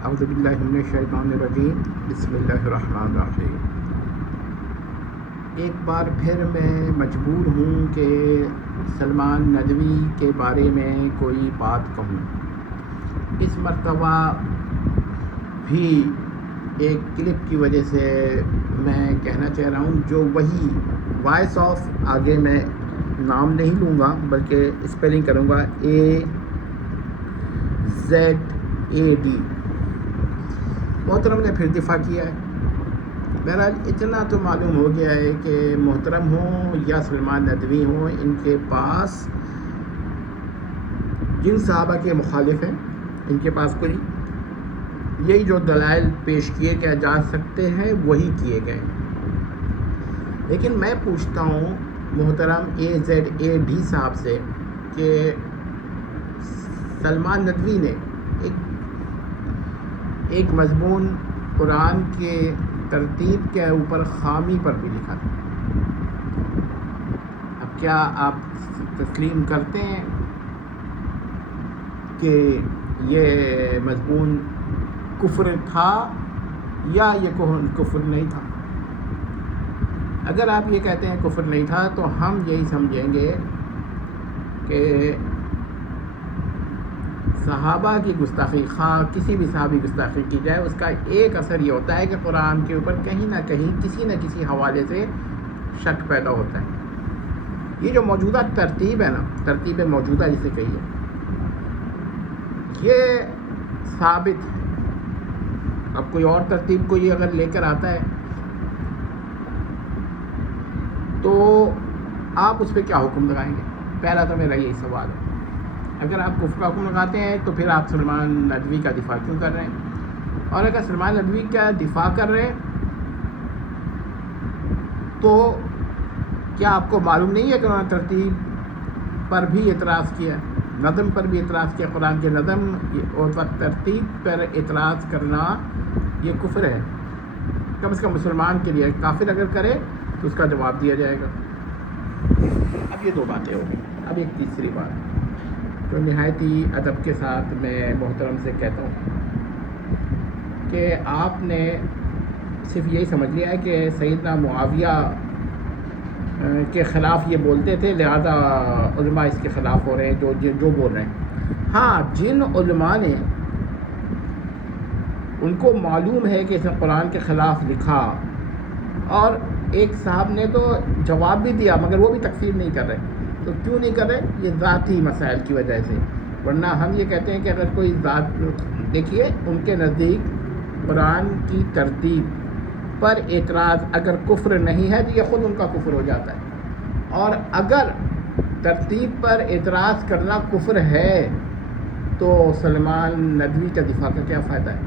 اعوذ باللہ من الشیطان الرجیم، بسم اللہ الرحمن الرحیم۔ ایک بار پھر میں مجبور ہوں کہ سلمان ندوی کے بارے میں کوئی بات کہوں۔ اس مرتبہ بھی ایک کلپ کی وجہ سے میں کہنا چاہ رہا ہوں، جو وہی وائس آف، آگے میں نام نہیں لوں گا بلکہ اسپیلنگ کروں گا AZAD۔ محترم نے پھر دفاع کیا ہے۔ بہرحال اتنا تو معلوم ہو گیا ہے کہ محترم ہوں یا سلمان ندوی ہوں، ان کے پاس جن صحابہ کے مخالف ہیں، ان کے پاس کوئی یہی جو دلائل پیش کیے کیا جا سکتے ہیں وہی کیے گئے ہیں۔ لیکن میں پوچھتا ہوں محترم AZAD صاحب سے کہ سلمان ندوی نے ایک مضمون قرآن کے ترتیب کے اوپر خامی پر بھی لکھا تھا۔ اب کیا آپ تسلیم کرتے ہیں کہ یہ مضمون کفر تھا یا یہ کفر نہیں تھا؟ اگر آپ یہ کہتے ہیں کفر نہیں تھا تو ہم یہی سمجھیں گے کہ صحابہ کی گستاخی، خواہ کسی بھی صحابی گستاخی کی جائے، اس کا ایک اثر یہ ہوتا ہے کہ قرآن کے اوپر کہیں نہ کہیں کسی نہ کسی حوالے سے شک پیدا ہوتا ہے۔ یہ جو موجودہ ترتیب ہے نا، ترتیب موجودہ جسے کہیے، یہ ثابت ہے۔ اب کوئی اور ترتیب کوئی اگر لے کر آتا ہے تو آپ اس پہ کیا حکم لگائیں گے؟ پہلا تو میرا یہی سوال ہے۔ اگر آپ کفر کا حکم لگاتے ہیں تو پھر آپ سلمان ندوی کا دفاع کیوں کر رہے ہیں؟ اور اگر سلمان ندوی کا دفاع کر رہے ہیں تو کیا آپ کو معلوم نہیں ہے کہ انہوں نے ترتیب پر بھی اعتراض کیا، نظم پر بھی اعتراض کیا؟ قرآن کے نظم اور ترتیب پر اعتراض کرنا یہ کفر ہے۔ کم از کم مسلمان کے لیے، کافر اگر کرے تو اس کا جواب دیا جائے گا۔ اب یہ دو باتیں ہو گئی۔ اب ایک تیسری بات جو نہایت ہی ادب کے ساتھ میں محترم سے کہتا ہوں کہ آپ نے صرف یہی سمجھ لیا ہے کہ سیدنا معاویہ کے خلاف یہ بولتے تھے، لہذا علماء اس کے خلاف ہو رہے ہیں جو بول رہے ہیں۔ ہاں، جن علماء نے ان کو معلوم ہے کہ اس نے قرآن کے خلاف لکھا، اور ایک صاحب نے تو جواب بھی دیا مگر وہ بھی تکفیر نہیں کر رہے، تو کیوں نہیں کر رہے؟ یہ ذاتی مسائل کی وجہ سے۔ ورنہ ہم یہ کہتے ہیں کہ اگر کوئی ذات، دیکھیے ان کے نزدیک قرآن کی ترتیب پر اعتراض اگر کفر نہیں ہے تو یہ خود ان کا کفر ہو جاتا ہے، اور اگر ترتیب پر اعتراض کرنا کفر ہے تو سلمان ندوی کا دفاع کا کیا فائدہ ہے؟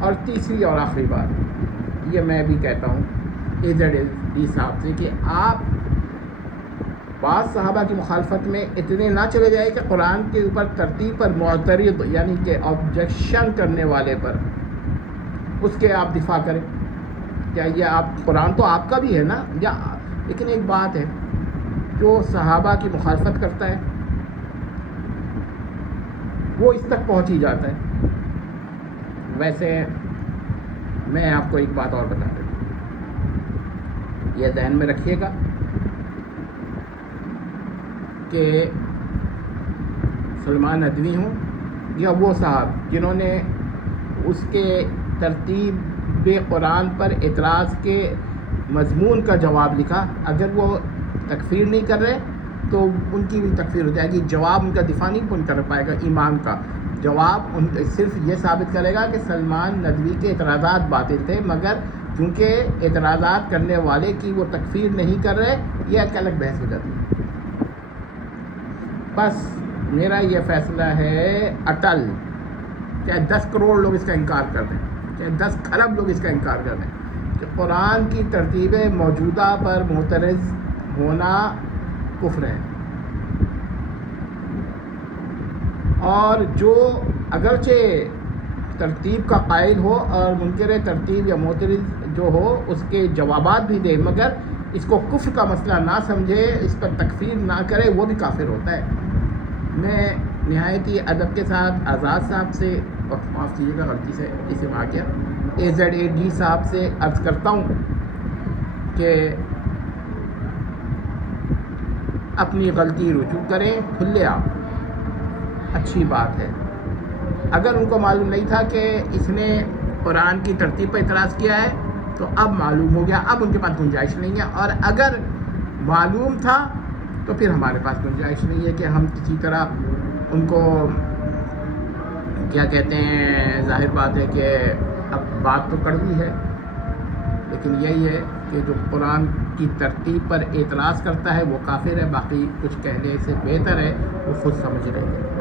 اور تیسری اور آخری بات یہ میں بھی کہتا ہوں AZAD صاحب سے کہ آپ بعض صحابہ کی مخالفت میں اتنے نہ چلے جائے کہ قرآن کے اوپر ترتیب پر معترض، یعنی کہ آبجیکشن کرنے والے پر اس کے آپ دفاع کریں۔ کیا یہ آپ، قرآن تو آپ کا بھی ہے نا، یا لیکن ایک بات ہے، جو صحابہ کی مخالفت کرتا ہے وہ اس تک پہنچ ہی جاتا ہے۔ ویسے میں آپ کو ایک بات اور بتا دوں، یہ ذہن میں رکھیے گا کہ سلمان ندوی ہوں یا وہ صاحب جنہوں نے اس کے ترتیب قرآن پر اعتراض کے مضمون کا جواب لکھا، اگر وہ تکفیر نہیں کر رہے تو ان کی بھی تکفیر ہو جائے گی۔ جواب ان کا دفاع نہیں کر پائے گا ایمان کا، جواب ان صرف یہ ثابت کرے گا کہ سلمان ندوی کے اعتراضات باطل تھے، مگر کیونکہ اعتراضات کرنے والے کی وہ تکفیر نہیں کر رہے، یہ ایک الگ بحث ہو جاتی ہے۔ بس میرا یہ فیصلہ ہے اٹل، چاہے 10 کروڑ لوگ اس کا انکار کر دیں، چاہے 10 کھرب لوگ اس کا انکار کر دیں، کہ قرآن کی ترتیب موجودہ پر معترض ہونا کفر ہے۔ اور جو اگرچہ ترتیب کا قائل ہو اور منکر ترتیب یا معترض جو ہو اس کے جوابات بھی دے، مگر اس کو کفر کا مسئلہ نہ سمجھے، اس پر تکفیر نہ کرے، وہ بھی کافر ہوتا ہے۔ میں نہایت ہی ادب کے ساتھ آزاد صاحب سے، اور معاف کیجیے گا غلطی سے اسم آ گیا، AZAD صاحب سے عرض کرتا ہوں کہ اپنی غلطی رجوع کریں کھلے آپ، اچھی بات ہے۔ اگر ان کو معلوم نہیں تھا کہ اس نے قرآن کی ترتیب پر اعتراض کیا ہے تو اب معلوم ہو گیا، اب ان کے پاس گنجائش نہیں ہے، اور اگر معلوم تھا تو پھر ہمارے پاس گنجائش نہیں ہے کہ ہم کسی طرح ان کو کیا کہتے ہیں، ظاہر بات ہے کہ اب بات تو کڑوی ہے، لیکن یہی ہے کہ جو قرآن کی ترتیب پر اعتراض کرتا ہے وہ کافر ہے، باقی کچھ کہنے سے بہتر ہے وہ خود سمجھ رہے ہیں۔